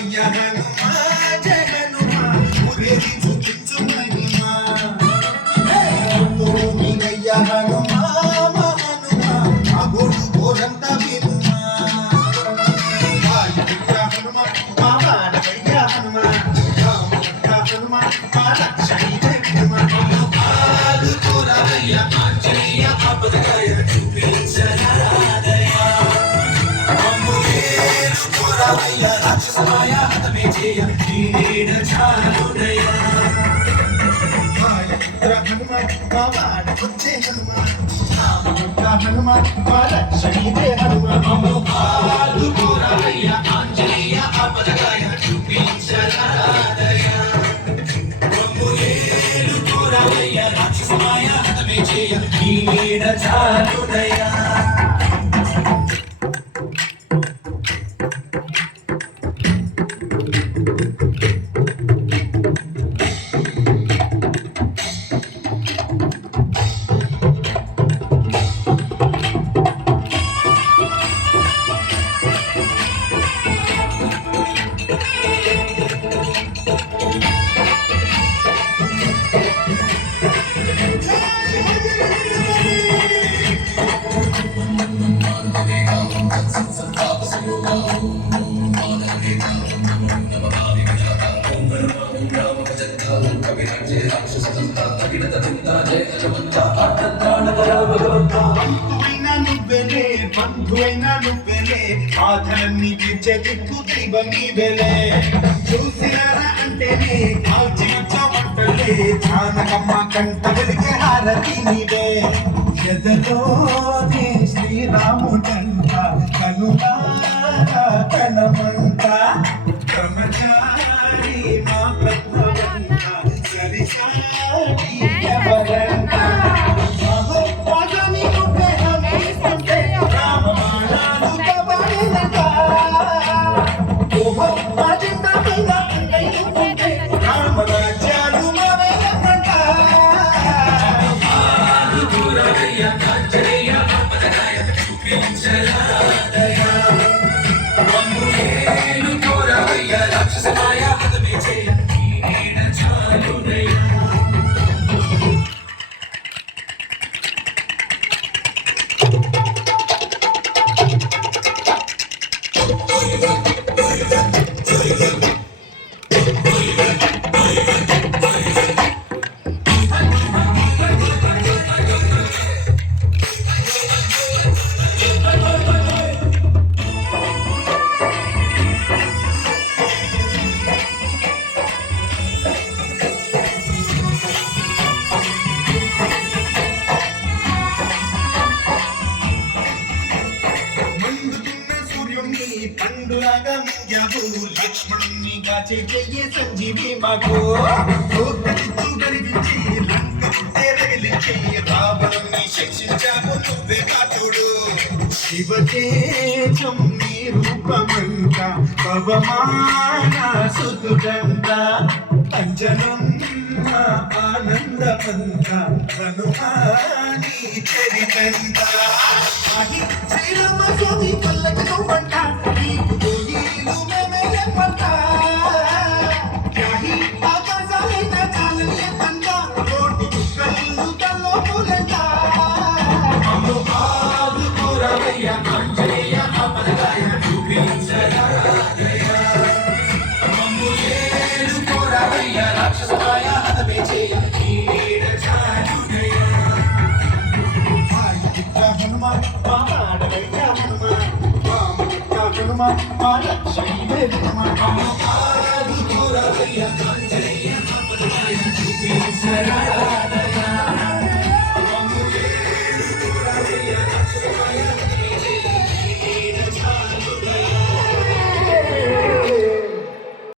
రావయ్య హనుమా జయ హనుమా మురేరి చూపించు మహిమా నీవయ్య హనుమా మా హనుమా ఆ గోడు గోడంత వినుమా హనుమా మా వాడవయ్య హనుమా హనుమా మా రక్షణి హనుమా ఆదుకోరావయ్య ఆంజనేయ ఆపదకాయ చూపించరాదయ్యా రాక్షసమాయ హతమే చేయ నీడ చాలునయా హనుమ బావాడ వచ్చే హనుమ హనుమ రక్షణిదే హనుమ ఆదుకోరావయ్య ఆంజనేయ ఆపదకాయ చూపించరాదయ్యా కోరావయ్య రాక్షసమాయ హతమే చేయ నీడ చాలునయా బంధువైనా నువ్వెలే ఆధరాన్ని తీర్చే దిక్కు దైవం నీవెలే చూసినారా అంటేనే కాల్చిచ్చమంటలే జానకమ్మ కంట వెలిగే హారతి నీవే ఎదలోనే శ్రీరాముడంట కనులార కనమంట బ్రహ్మచారి మా బ్రహ్మవంత సరిసాటి ఎవరంట రాక్షసమాయ హతమే చేయ నీడ చాలునయా పండులాగా మింగావు లక్ష్మణుని గాచే చెయ్యే సంజీవి మాకు గరిగించి లంకను తెరగిలించి రావణుని శిక్షించావు నువ్వే కాటుడు శివతేజం నీ రూపమంత పవమాన సుతుడంత అంజనం ఆనందమంత హనుమాని చరితంత శ్రీరామ స్వామి పల్లకి నువ్వంట నీకు తోయిలు మేమే పంట యాహి ఆకాశాలైన చాలని పంట కోటి చుక్కలు తల్లో పూలంట ఆదుకోరావయ్య ఆంజనేయ ఆపదకాయ చూపించరాదయ్యా కోరావయ్య రాక్షసమాయ హతమే చేయ నీడ చాలునయా హనుమాన్ మాడవయ్య హనుమాన్ మా రక్షణిదే హనుమాన్ ఆదుకోరావయ్య ఆంజనేయ ఆపదకాయ చూపించరాదయ్యా